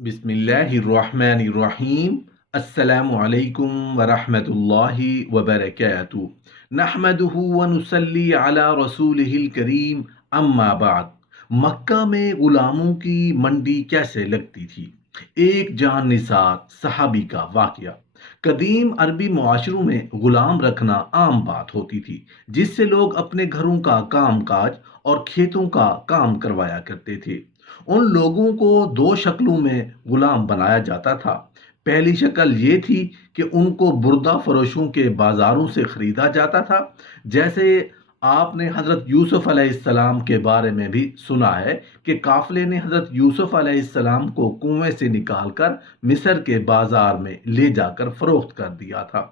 بسم اللہ الرحمن الرحیم۔ السلام علیکم ورحمۃ اللہ وبرکاتہ۔ نحمدہ ونصلی علی رسولہ الکریم، اما بعد۔ مکہ میں غلاموں کی منڈی کیسے لگتی تھی؟ ایک جان نثار صحابی کا واقعہ۔ قدیم عربی معاشروں میں غلام رکھنا عام بات ہوتی تھی، جس سے لوگ اپنے گھروں کا کام کاج اور کھیتوں کا کام کروایا کرتے تھے۔ ان لوگوں کو دو شکلوں میں غلام بنایا جاتا تھا۔ پہلی شکل یہ تھی کہ ان کو بردہ فروشوں کے بازاروں سے خریدا جاتا تھا، جیسے آپ نے حضرت یوسف علیہ السلام کے بارے میں بھی سنا ہے کہ قافلے نے حضرت یوسف علیہ السلام کو کنویں سے نکال کر مصر کے بازار میں لے جا کر فروخت کر دیا تھا۔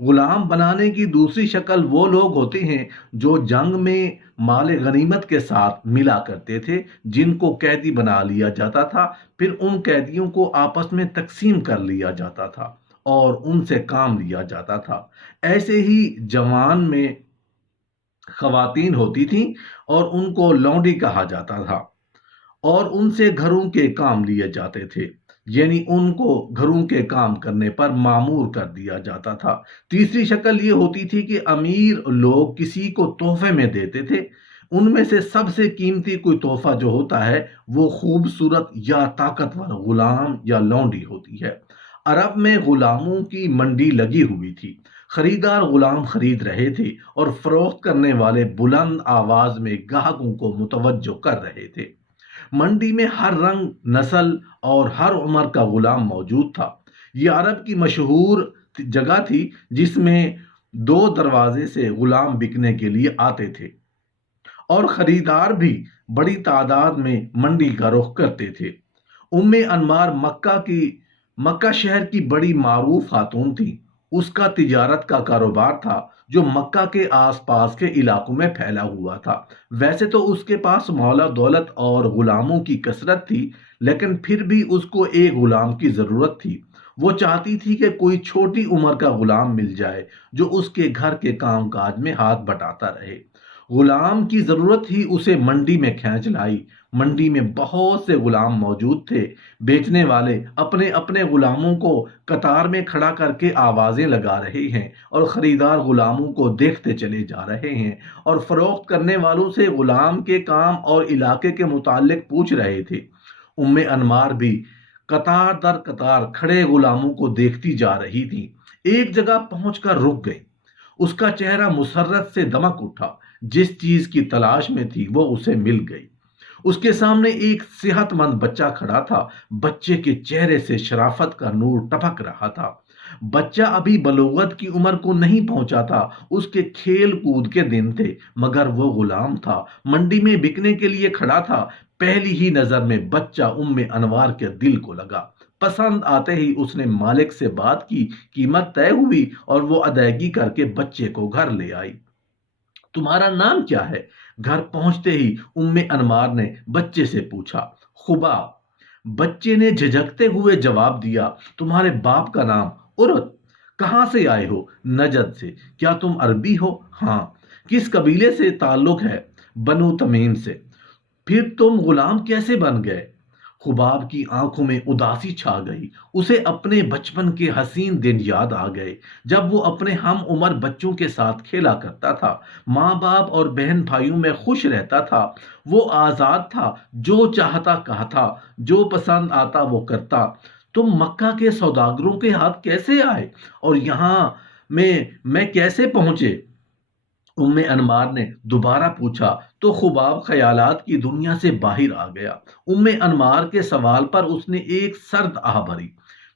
غلام بنانے کی دوسری شکل وہ لوگ ہوتے ہیں جو جنگ میں مال غنیمت کے ساتھ ملا کرتے تھے، جن کو قیدی بنا لیا جاتا تھا، پھر ان قیدیوں کو آپس میں تقسیم کر لیا جاتا تھا اور ان سے کام لیا جاتا تھا۔ ایسے ہی جوان میں خواتین ہوتی تھیں اور ان کو لونڈی کہا جاتا تھا، اور ان سے گھروں کے کام لیے جاتے تھے، یعنی ان کو گھروں کے کام کرنے پر معمور کر دیا جاتا تھا۔ تیسری شکل یہ ہوتی تھی کہ امیر لوگ کسی کو تحفے میں دیتے تھے۔ ان میں سے سب سے قیمتی کوئی تحفہ جو ہوتا ہے وہ خوبصورت یا طاقتور غلام یا لونڈی ہوتی ہے۔ عرب میں غلاموں کی منڈی لگی ہوئی تھی۔ خریدار غلام خرید رہے تھے اور فروخت کرنے والے بلند آواز میں گاہکوں کو متوجہ کر رہے تھے۔ منڈی میں ہر رنگ، نسل اور ہر عمر کا غلام موجود تھا۔ یہ عرب کی مشہور جگہ تھی جس میں دو دروازے سے غلام بکنے کے لیے آتے تھے، اور خریدار بھی بڑی تعداد میں منڈی کا رخ کرتے تھے۔ انمار مکہ شہر کی بڑی معروف خاتون تھی۔ اس کا تجارت کا کاروبار تھا جو مکہ کے آس پاس کے علاقوں میں پھیلا ہوا تھا۔ ویسے تو اس کے پاس مولا دولت اور غلاموں کی کثرت تھی، لیکن پھر بھی اس کو ایک غلام کی ضرورت تھی۔ وہ چاہتی تھی کہ کوئی چھوٹی عمر کا غلام مل جائے جو اس کے گھر کے کام کاج میں ہاتھ بٹاتا رہے۔ غلام کی ضرورت ہی اسے منڈی میں کھینچ لائی۔ منڈی میں بہت سے غلام موجود تھے۔ بیچنے والے اپنے اپنے غلاموں کو قطار میں کھڑا کر کے آوازیں لگا رہے ہیں، اور خریدار غلاموں کو دیکھتے چلے جا رہے ہیں، اور فروخت کرنے والوں سے غلام کے کام اور علاقے کے متعلق پوچھ رہے تھے۔ انمار بھی قطار در قطار کھڑے غلاموں کو دیکھتی جا رہی تھی۔ ایک جگہ پہنچ کر رک گئی۔ اس کا چہرہ مسرت سے دمک اٹھا۔ جس چیز کی تلاش میں تھی وہ اسے مل گئی۔ اس کے سامنے ایک صحت مند بچہ کھڑا تھا۔ بچے کے چہرے سے شرافت کا نور ٹپک رہا تھا۔ بچہ ابھی بلوغت کی عمر کو نہیں پہنچا تھا۔ اس کے کھیل کود کے دن تھے، مگر وہ غلام تھا، منڈی میں بکنے کے لیے کھڑا تھا۔ پہلی ہی نظر میں بچہ انوار کے دل کو لگا۔ پسند آتے ہی اس نے مالک سے بات کی، قیمت طے ہوئی اور وہ ادائیگی کر کے بچے کو گھر لے آئی۔ تمہارا نام کیا ہے؟ گھر پہنچتے ہی انمار نے بچے سے پوچھا۔ خباب، بچے نے جھجکتے ہوئے جواب دیا۔ تمہارے باپ کا نام؟ عرت۔ کہاں سے آئے ہو؟ نجد سے۔ کیا تم عربی ہو؟ ہاں۔ کس قبیلے سے تعلق ہے؟ بنو تمیم سے۔ پھر تم غلام کیسے بن گئے؟ خباب کی آنکھوں میں اداسی چھا گئی۔ اسے اپنے بچپن کے حسین دن یاد آ گئے جب وہ اپنے ہم عمر بچوں کے ساتھ کھیلا کرتا تھا، ماں باپ اور بہن بھائیوں میں خوش رہتا تھا۔ وہ آزاد تھا، جو چاہتا کہتا، جو پسند آتا وہ کرتا۔ تم مکہ کے سوداگروں کے ہاتھ کیسے آئے اور یہاں میں کیسے پہنچے؟ انمار نے دوبارہ پوچھا تو خباب خیالات کی دنیا سے باہر آ گیا۔ انمار کے سوال پر اس نے ایک سرد آہ بھری،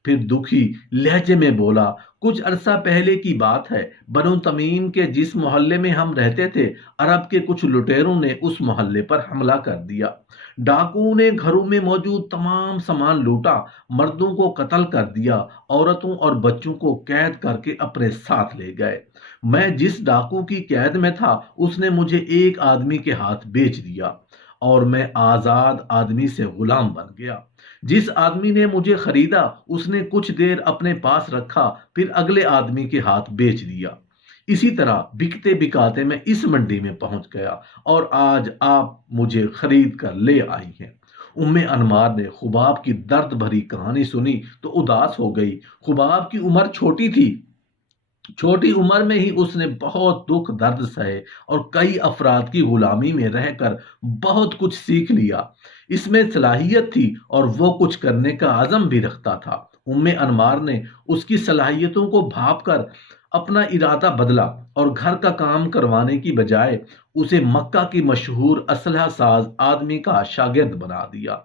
پھر دکھی لہجے میں بولا، کچھ عرصہ پہلے کی بات ہے۔ بنو تمیم کے جس محلے میں ہم رہتے تھے، عرب کے کچھ لٹیروں نے اس محلے پر حملہ کر دیا۔ ڈاکوؤں نے گھروں میں موجود تمام سامان لوٹا، مردوں کو قتل کر دیا، عورتوں اور بچوں کو قید کر کے اپنے ساتھ لے گئے۔ میں جس ڈاکو کی قید میں تھا اس نے مجھے ایک آدمی کے ہاتھ بیچ دیا، اور میں آزاد آدمی سے غلام بن گیا۔ جس آدمی نے مجھے خریدا اس نے کچھ دیر اپنے پاس رکھا، پھر اگلے آدمی کے ہاتھ بیچ دیا۔ اسی طرح بکتے بکاتے میں اس منڈی میں پہنچ گیا، اور آج آپ مجھے خرید کر لے آئی ہیں۔ انمار نے خباب کی درد بھری کہانی سنی تو اداس ہو گئی۔ خباب کی عمر چھوٹی تھی، چھوٹی عمر میں ہی اس نے بہت دکھ درد سہے اور کئی افراد کی غلامی میں رہ کر بہت کچھ سیکھ لیا۔ اس میں صلاحیت تھی اور وہ کچھ کرنے کا عزم بھی رکھتا تھا۔ انمار نے اس کی صلاحیتوں کو بھاپ کر اپنا ارادہ بدلا اور گھر کا کام کروانے کی بجائے اسے مکہ کی مشہور اسلحہ ساز آدمی کا شاگرد بنا دیا۔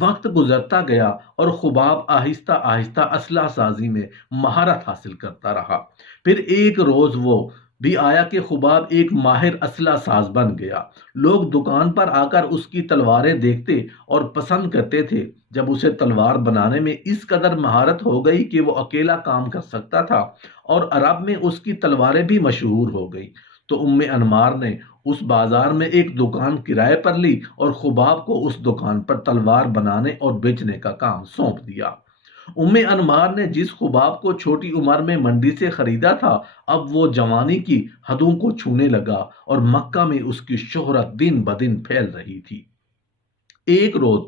وقت گزرتا گیا اور خباب آہستہ آہستہ اسلحہ سازی میں مہارت حاصل کرتا رہا۔ پھر ایک روز وہ بھی آیا کہ خباب ایک ماہر اسلحہ ساز بن گیا۔ لوگ دکان پر آ کر اس کی تلواریں دیکھتے اور پسند کرتے تھے۔ جب اسے تلوار بنانے میں اس قدر مہارت ہو گئی کہ وہ اکیلا کام کر سکتا تھا اور عرب میں اس کی تلواریں بھی مشہور ہو گئی، تو انمار نے اس بازار میں ایک دکان کرائے پر لی اور خباب کو اس دکان پر تلوار بنانے اور بیچنے کا کام سونپ دیا۔ انمار نے جس خباب کو چھوٹی عمر میں منڈی سے خریدا تھا، اب وہ جوانی کی حدوں کو چھونے لگا اور مکہ میں اس کی شہرت دن بدن پھیل رہی تھی۔ ایک روز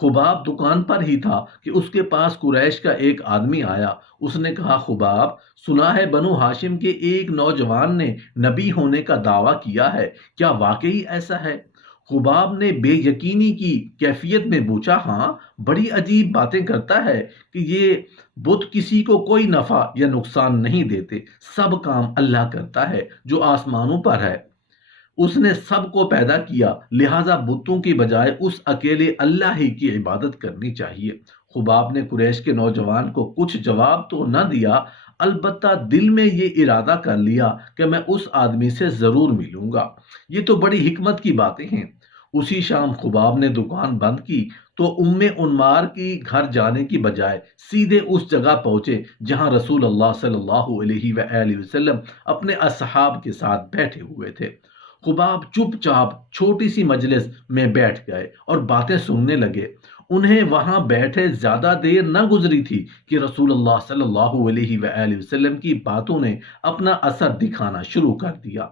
خباب دکان پر ہی تھا کہ اس کے پاس قریش کا ایک آدمی آیا۔ اس نے کہا، خباب، سنا ہے بنو ہاشم کے ایک نوجوان نے نبی ہونے کا دعویٰ کیا ہے، کیا واقعی ایسا ہے؟ خباب نے بے یقینی کی کیفیت میں پوچھا، ہاں، بڑی عجیب باتیں کرتا ہے کہ یہ بت کسی کو کوئی نفع یا نقصان نہیں دیتے، سب کام اللہ کرتا ہے جو آسمانوں پر ہے۔ اس نے سب کو پیدا کیا، لہٰذا بتوں کی بجائے اس اکیلے اللہ ہی کی عبادت کرنی چاہیے۔ خباب نے قریش کے نوجوان کو کچھ جواب تو نہ دیا، البتہ دل میں یہ ارادہ کر لیا کہ میں اس آدمی سے ضرور ملوں گا۔ یہ تو بڑی حکمت کی باتیں ہیں۔ اسی شام خباب نے دکان بند کی تو انمار کی گھر جانے کی بجائے سیدھے اس جگہ پہنچے جہاں رسول اللہ صلی اللہ علیہ وآلہ وسلم اپنے اصحاب کے ساتھ بیٹھے ہوئے تھے۔ خباب چپ چاپ چھوٹی سی مجلس میں بیٹھ گئے اور باتیں سننے لگے۔ انہیں وہاں بیٹھے زیادہ دیر نہ گزری تھی کہ رسول اللہ صلی اللہ علیہ وآلہ وسلم کی باتوں نے اپنا اثر دکھانا شروع کر دیا۔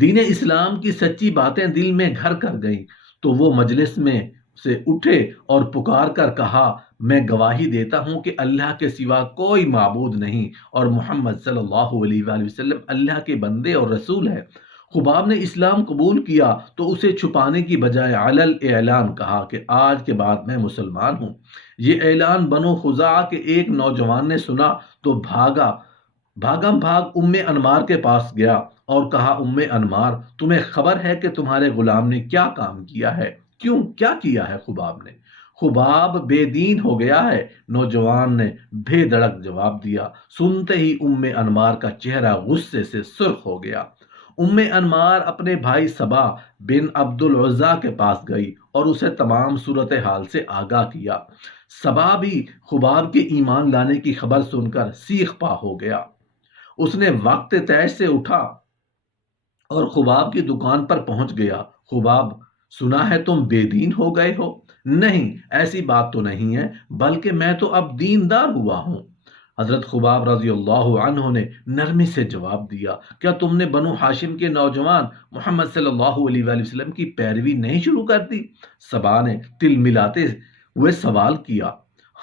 دین اسلام کی سچی باتیں دل میں گھر کر گئیں تو وہ مجلس میں سے اٹھے اور پکار کر کہا، میں گواہی دیتا ہوں کہ اللہ کے سوا کوئی معبود نہیں اور محمد صلی اللہ علیہ وآلہ وسلم اللہ کے بندے اور رسول ہے۔ خباب نے اسلام قبول کیا تو اسے چھپانے کی بجائے علل اعلان کہا کہ آج کے بعد میں مسلمان ہوں۔ یہ اعلان بنو خزاعہ کے ایک نوجوان نے سنا تو بھاگم بھاگ انمار کے پاس گیا اور کہا، انمار، تمہیں خبر ہے کہ تمہارے غلام نے کیا کام کیا ہے؟ کیوں، کیا کیا ہے خباب نے؟ خباب بے دین ہو گیا ہے، نوجوان نے بے دھڑک جواب دیا۔ سنتے ہی انمار کا چہرہ غصے سے سرخ ہو گیا۔ انمار اپنے بھائی صبا بن عبد العزا کے پاس گئی اور اسے تمام صورتحال سے آگاہ کیا۔ صبا بھی خباب کے ایمان لانے کی خبر سن کر سیخ پا ہو گیا۔ اس نے وقت تیش سے اٹھا اور خباب کی دکان پر پہنچ گیا۔ خباب، سنا ہے تم بے دین ہو گئے ہو؟ نہیں، ایسی بات تو نہیں ہے، بلکہ میں تو اب دیندار ہوا ہوں۔ حضرت خباب رضی اللہ عنہ نے نرمی سے جواب دیا، کیا تم نے بنو ہاشم کے نوجوان محمد صلی اللہ علیہ وآلہ وسلم کی پیروی نہیں شروع کر دی؟ صبا نے تل ملاتے ہوئے سوال کیا۔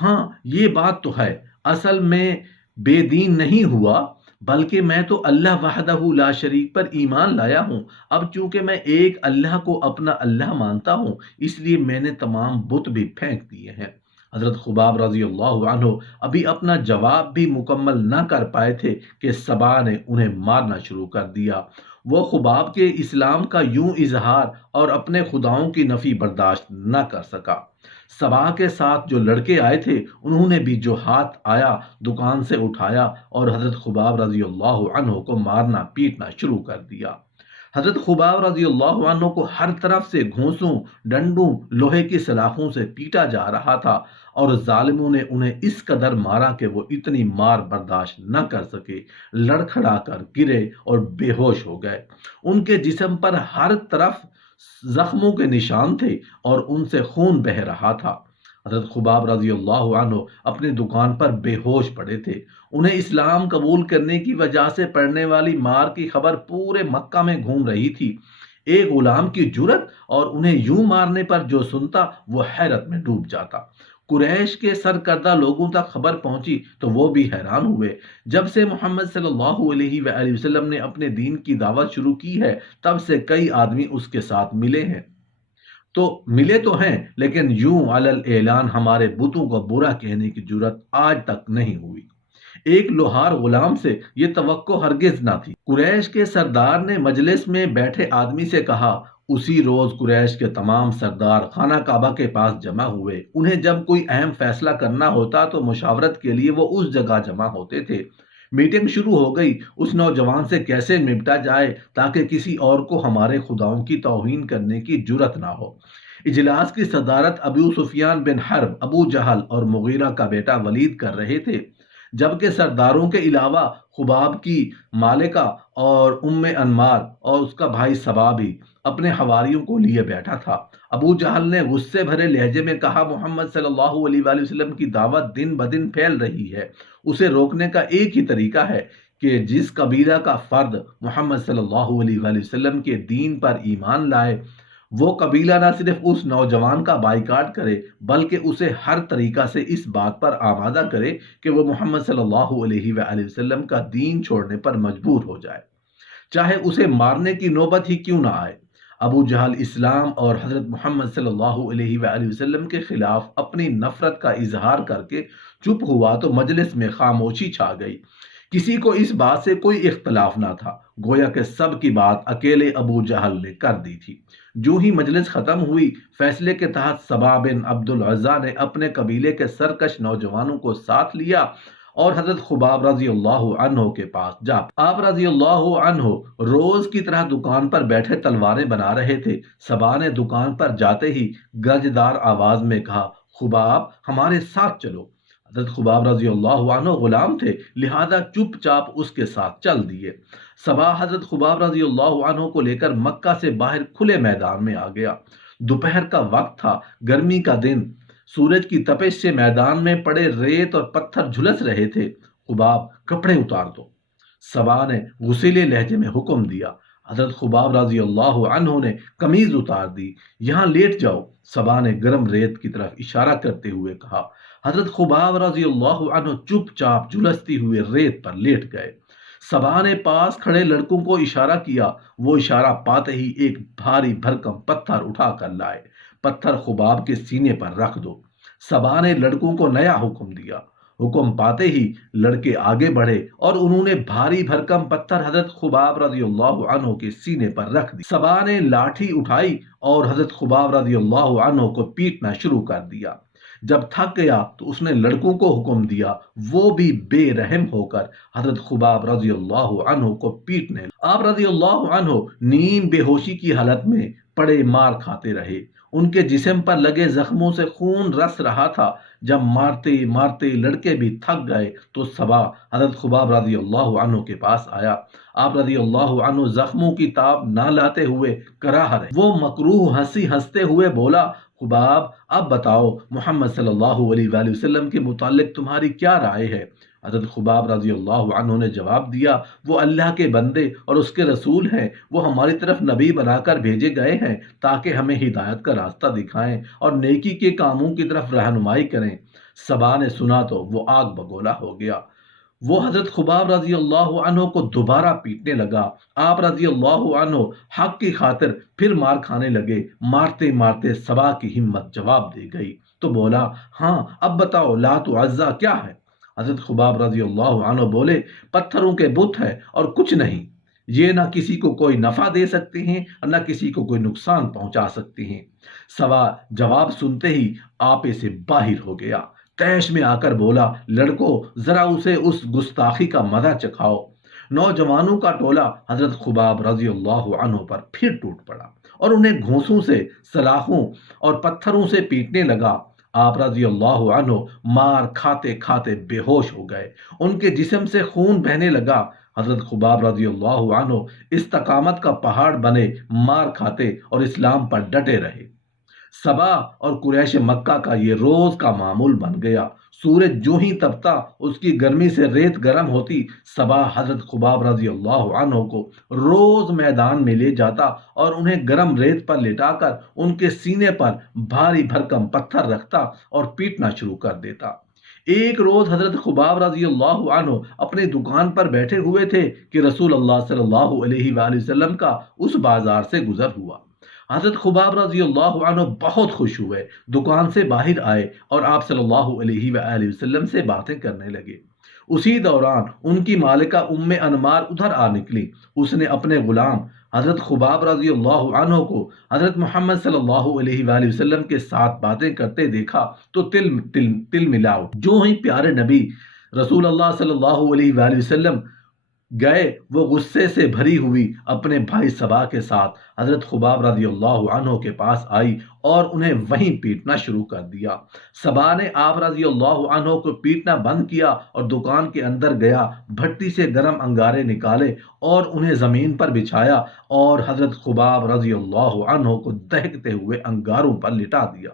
ہاں، یہ بات تو ہے، اصل میں بے دین نہیں ہوا، بلکہ میں تو اللہ وحدہ لا شریک پر ایمان لایا ہوں۔ اب چونکہ میں ایک اللہ کو اپنا اللہ مانتا ہوں، اس لیے میں نے تمام بت بھی پھینک دیے ہیں۔ حضرت خباب رضی اللہ عنہ ابھی اپنا جواب بھی مکمل نہ کر پائے تھے کہ صبا نے انہیں مارنا شروع کر دیا۔ وہ خباب کے اسلام کا یوں اظہار اور اپنے خداؤں کی نفی برداشت نہ کر سکا۔ صبا کے ساتھ جو لڑکے آئے تھے انہوں نے بھی جو ہاتھ آیا دکان سے اٹھایا اور حضرت خباب رضی اللہ عنہ کو مارنا پیٹنا شروع کر دیا۔ حضرت خباب رضی اللہ عنہ کو ہر طرف سے گھونسوں، ڈنڈوں، لوہے کی سلاخوں سے پیٹا جا رہا تھا اور ظالموں نے انہیں اس قدر مارا کہ وہ اتنی مار برداشت نہ کر سکے، لڑکھڑا کر گرے اور بے ہوش ہو گئے۔ ان کے جسم پر ہر طرف زخموں کے نشان تھے اور ان سے خون بہہ رہا تھا۔ حضرت خباب رضی اللہ عنہ اپنی دکان پر بے ہوش پڑے تھے۔ انہیں اسلام قبول کرنے کی وجہ سے پڑنے والی مار کی خبر پورے مکہ میں گھوم رہی تھی۔ ایک غلام کی جرت اور انہیں یوں مارنے پر جو سنتا وہ حیرت میں ڈوب جاتا۔ قریش کے سرکردہ لوگوں تک خبر پہنچی تو وہ بھی حیران ہوئے۔ جب سے محمد صلی اللہ علیہ وآلہ وسلم نے اپنے دین کی دعوت شروع کی ہے تب سے کئی آدمی اس کے ساتھ ملے تو ہیں لیکن یوں علل اعلان ہمارے بتوں کو برا کہنے کی جرت آج تک نہیں ہوئی۔ ایک لوہار غلام سے یہ توقع ہرگز نہ تھی۔ قریش کے سردار نے مجلس میں بیٹھے آدمی سے کہا، اسی روز قریش کے تمام سردار خانہ کعبہ کے پاس جمع ہوئے۔ انہیں جب کوئی اہم فیصلہ کرنا ہوتا تو مشاورت کے لیے وہ اس جگہ جمع ہوتے تھے۔ میٹنگ شروع ہو گئی، اس نوجوان سے کیسے نمٹا جائے تاکہ کسی اور کو ہمارے خداؤں کی توہین کرنے کی جرت نہ ہو۔ اجلاس کی صدارت ابو سفیان بن حرب، ابو جہل اور مغیرہ کا بیٹا ولید کر رہے تھے، جبکہ سرداروں کے علاوہ خباب کی مالکہ اور ام انمار اور اس کا بھائی صبا بھی اپنے حواریوں کو لیے بیٹھا تھا۔ ابو جہل نے غصے بھرے لہجے میں کہا، محمد صلی اللہ علیہ وآلہ وسلم کی دعوت دن بدن پھیل رہی ہے، اسے روکنے کا ایک ہی طریقہ ہے کہ جس قبیلہ کا فرد محمد صلی اللہ علیہ وآلہ وسلم کے دین پر ایمان لائے وہ قبیلہ نہ صرف اس نوجوان کا بائیکاٹ کرے بلکہ اسے ہر طریقہ سے اس بات پر آمادہ کرے کہ وہ محمد صلی اللہ علیہ وآلہ وسلم کا دین چھوڑنے پر مجبور ہو جائے، چاہے اسے مارنے کی نوبت ہی کیوں نہ آئے۔ ابو جہل اسلام اور حضرت محمد صلی اللہ علیہ وآلہ وسلم کے خلاف اپنی نفرت کا اظہار کر کے چپ ہوا تو مجلس میں خاموشی چھا گئی۔ کسی کو اس بات سے کوئی اختلاف نہ تھا، گویا کہ سب کی بات اکیلے ابو جہل نے کر دی تھی۔ جو ہی مجلس ختم ہوئی، فیصلے کے تحت صبا بن عبد العزا نے اپنے قبیلے کے سرکش نوجوانوں کو ساتھ لیا اور حضرت خباب رضی اللہ عنہ کے پاس جا آپ رضی اللہ عنہ روز کی طرح دکان پر بیٹھے تلواریں بنا رہے تھے۔ صبا نے دکان پر جاتے ہی گرجدار آواز میں کہا، خباب ہمارے ساتھ چلو۔ حضرت خباب رضی اللہ عنہ غلام تھے، لہذا چپ چاپ اس کے ساتھ چل دیے۔ صبا حضرت خباب رضی اللہ عنہ کو لے کر مکہ سے باہر کھلے میدان میں آ گیا۔ دوپہر کا وقت تھا، گرمی کا دن، سورج کی تپش سے میدان میں پڑے ریت اور پتھر جھلس رہے تھے۔ خباب کپڑے اتار دو، صبا نے غصیلے لہجے میں حکم دیا۔ حضرت خباب رضی اللہ عنہ نے قمیض اتار دی۔ یہاں لیٹ جاؤ، صبا نے گرم ریت کی طرف اشارہ کرتے ہوئے کہا۔ حضرت خباب رضی اللہ عنہ چپ چاپ جھلستی ہوئے ریت پر لیٹ گئے۔ صبا نے پاس کھڑے لڑکوں کو اشارہ کیا، وہ اشارہ پاتے ہی ایک بھاری بھرکم پتھر اٹھا کر لائے۔ پتھر خباب کے سینے پر رکھ دو۔ صبا نے لڑکوں کو نیا حکم دیا۔ حکم پاتے ہی لڑکے آگے بڑھے اور انہوں نے بھاری بھرکم پتھر حضرت خباب رضی اللہ عنہ کے سینے پر رکھ دی۔ صبا نے لاٹھی اٹھائی اور حضرت خباب رضی اللہ عنہ کو پیٹنا شروع کر دیا۔ جب تھک گیا تو اس نے لڑکوں کو حکم دیا، وہ بھی بے رحم ہو کر حضرت خباب رضی اللہ عنہ کو پیٹنے لگے۔ آپ رضی اللہ عنہ نیم بے ہوشی کی حالت میں پڑے مار کھاتے رہے۔ ان کے جسم پر لگے زخموں سے خون رس رہا تھا۔ جب مارتے مارتے لڑکے بھی تھک گئے تو صبا حضرت خباب رضی اللہ عنہ کے پاس آیا۔ آپ رضی اللہ عنہ زخموں کی تاب نہ لاتے ہوئے کراہ رہے۔ وہ مکروہ ہنسی ہنستے ہوئے بولا، خباب اب بتاؤ محمد صلی اللہ علیہ وآلہ وسلم کے متعلق تمہاری کیا رائے ہے؟ حضرت خباب رضی اللہ عنہ نے جواب دیا، وہ اللہ کے بندے اور اس کے رسول ہیں، وہ ہماری طرف نبی بنا کر بھیجے گئے ہیں تاکہ ہمیں ہدایت کا راستہ دکھائیں اور نیکی کے کاموں کی طرف رہنمائی کریں۔ صبا نے سنا تو وہ آگ بگولا ہو گیا۔ وہ حضرت خباب رضی اللہ عنہ کو دوبارہ پیٹنے لگا۔ آپ رضی اللہ عنہ حق کی خاطر پھر مار کھانے لگے۔ مارتے مارتے صبا کی ہمت جواب دے گئی تو بولا، ہاں اب بتاؤ لات و عزا کیا ہے؟ حضرت خباب رضی اللہ عنہ بولے، پتھروں کے بت ہے اور کچھ نہیں، یہ نہ کسی کو کوئی نفع دے سکتے ہیں اور نہ کسی کو کوئی نقصان پہنچا سکتے ہیں۔ صبا جواب سنتے ہی آپے سے باہر ہو گیا، تیش میں آ کر بولا، لڑکو ذرا اسے اس گستاخی کا مزہ چکھاؤ۔ نوجوانوں کا ٹولہ حضرت خباب رضی اللہ عنہ پر پھر ٹوٹ پڑا اور انہیں گھونسوں سے، سلاخوں اور پتھروں سے پیٹنے لگا۔ آپ رضی اللہ عنہ مار کھاتے کھاتے بے ہوش ہو گئے، ان کے جسم سے خون بہنے لگا۔ حضرت خباب رضی اللہ عنہ استقامت کا پہاڑ بنے مار کھاتے اور اسلام پر ڈٹے رہے۔ صبا اور قریش مکہ کا یہ روز کا معمول بن گیا۔ سورج جو ہی تپتا اس کی گرمی سے ریت گرم ہوتی۔ صبا حضرت خباب رضی اللہ عنہ کو روز میدان میں لے جاتا اور انہیں گرم ریت پر لٹا کر ان کے سینے پر بھاری بھرکم پتھر رکھتا اور پیٹنا شروع کر دیتا۔ ایک روز حضرت خباب رضی اللہ عنہ اپنی دکان پر بیٹھے ہوئے تھے کہ رسول اللہ صلی اللہ علیہ وآلہ وسلم کا اس بازار سے گزر ہوا۔ حضرت خباب رضی اللہ عنہ بہت خوش ہوئے، دکان سے باہر آئے اور آپ صلی اللہ علیہ وآلہ وسلم سے باتیں کرنے لگے۔ اسی دوران ان کی مالکہ ام انمار ادھر آ نکلی۔ اس نے اپنے غلام حضرت خباب رضی اللہ عنہ کو حضرت محمد صلی اللہ علیہ وآلہ وسلم کے ساتھ باتیں کرتے دیکھا تو تل ملا اٹھا۔ جو ہی پیارے نبی رسول اللہ صلی اللہ علیہ وآلہ وسلم گئے، وہ غصے سے بھری ہوئی اپنے بھائی صبا کے ساتھ حضرت خباب رضی اللہ عنہ کے پاس آئی اور انہیں وہیں پیٹنا شروع کر دیا۔ صبا نے آپ رضی اللہ عنہ کو پیٹنا بند کیا اور دکان کے اندر گیا، بھٹی سے گرم انگارے نکالے اور انہیں زمین پر بچھایا اور حضرت خباب رضی اللہ عنہ کو دہکتے ہوئے انگاروں پر لٹا دیا۔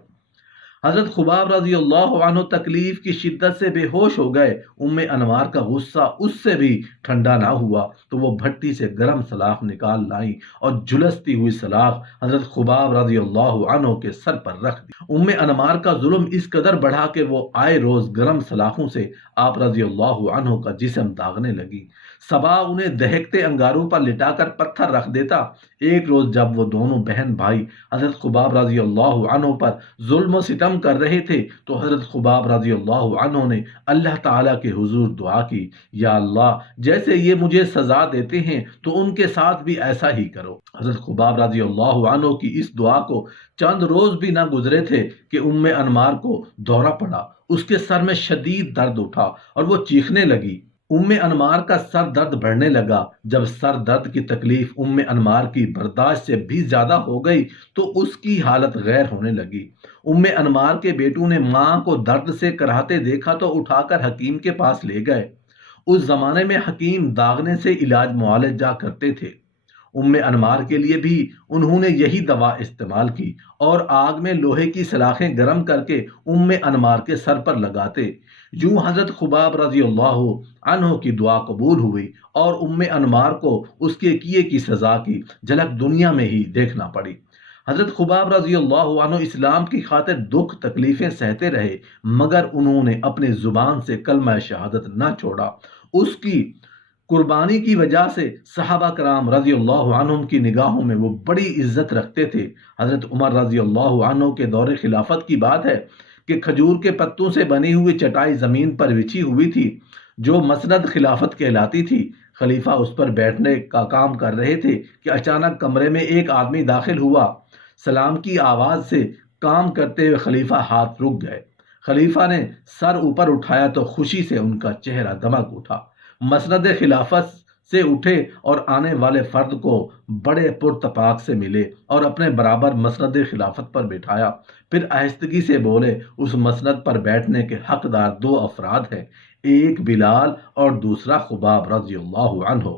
حضرت خباب رضی اللہ عنہ تکلیف کی شدت سے بے ہوش ہو گئے۔ ام انوار کا غصہ اس سے بھی ٹھنڈا نہ ہوا تو وہ بھٹی سے گرم سلاخ نکال لائی اور جھلستی ہوئی سلاخ حضرت خباب رضی اللہ عنہ کے سر پر رکھ دی۔ ام انوار کا ظلم اس قدر بڑھا کہ وہ آئے روز گرم سلاخوں سے آپ رضی اللہ عنہ کا جسم داغنے لگی۔ صبا انہیں دہکتے انگاروں پر لٹا کر پتھر رکھ دیتا۔ ایک روز جب وہ دونوں بہن بھائی حضرت خباب رضی اللہ عنہ پر ظلم و ستم کر رہے تھے تو حضرت خباب رضی اللہ عنہ نے اللہ تعالیٰ کے حضور دعا کی، یا اللہ جیسے یہ مجھے سزا دیتے ہیں تو ان کے ساتھ بھی ایسا ہی کرو۔ حضرت خباب رضی اللہ عنہ کی اس دعا کو چند روز بھی نہ گزرے تھے کہ ام انمار کو دورہ پڑا۔ اس کے سر میں شدید درد اٹھا اور وہ چیخنے لگی۔ ام انمار کا سر درد بڑھنے لگا۔ جب سر درد کی تکلیف ام انمار کی برداشت سے بھی زیادہ ہو گئی تو اس کی حالت غیر ہونے لگی۔ ام انمار کے بیٹوں نے ماں کو درد سے کراہتے دیکھا تو اٹھا کر حکیم کے پاس لے گئے۔ اس زمانے میں حکیم داغنے سے علاج معالجہ کرتے تھے۔ ام انمار کے لیے بھی انہوں نے یہی دوا استعمال کی اور آگ میں لوہے کی سلاخیں گرم کر کے ام انمار کے سر پر لگاتے۔ یوں حضرت خباب رضی اللہ عنہ کی دعا قبول ہوئی اور ام انمار کو اس کے کیے کی سزا کی جھلک دنیا میں ہی دیکھنا پڑی۔ حضرت خباب رضی اللہ عنہ اسلام کی خاطر دکھ تکلیفیں سہتے رہے، مگر انہوں نے اپنی زبان سے کلمہ شہادت نہ چھوڑا۔ اس کی قربانی کی وجہ سے صحابہ کرام رضی اللہ عنہم کی نگاہوں میں وہ بڑی عزت رکھتے تھے۔ حضرت عمر رضی اللہ عنہ کے دور خلافت کی بات ہے کہ کھجور کے پتوں سے بنی ہوئی چٹائی زمین پر بچھی ہوئی تھی جو مسند خلافت کہلاتی تھی۔ خلیفہ اس پر بیٹھنے کا کام کر رہے تھے کہ اچانک کمرے میں ایک آدمی داخل ہوا۔ سلام کی آواز سے کام کرتے ہوئے خلیفہ ہاتھ رک گئے۔ خلیفہ نے سر اوپر اٹھایا تو خوشی سے ان کا چہرہ دمک اٹھا۔ مسند خلافت سے اٹھے اور آنے والے فرد کو بڑے پرتپاک سے ملے اور اپنے برابر مسند خلافت پر بٹھایا۔ پھر آہستگی سے بولے، اس مسند پر بیٹھنے کے حقدار دو افراد ہیں، ایک بلال اور دوسرا خباب رضی اللہ عنہ۔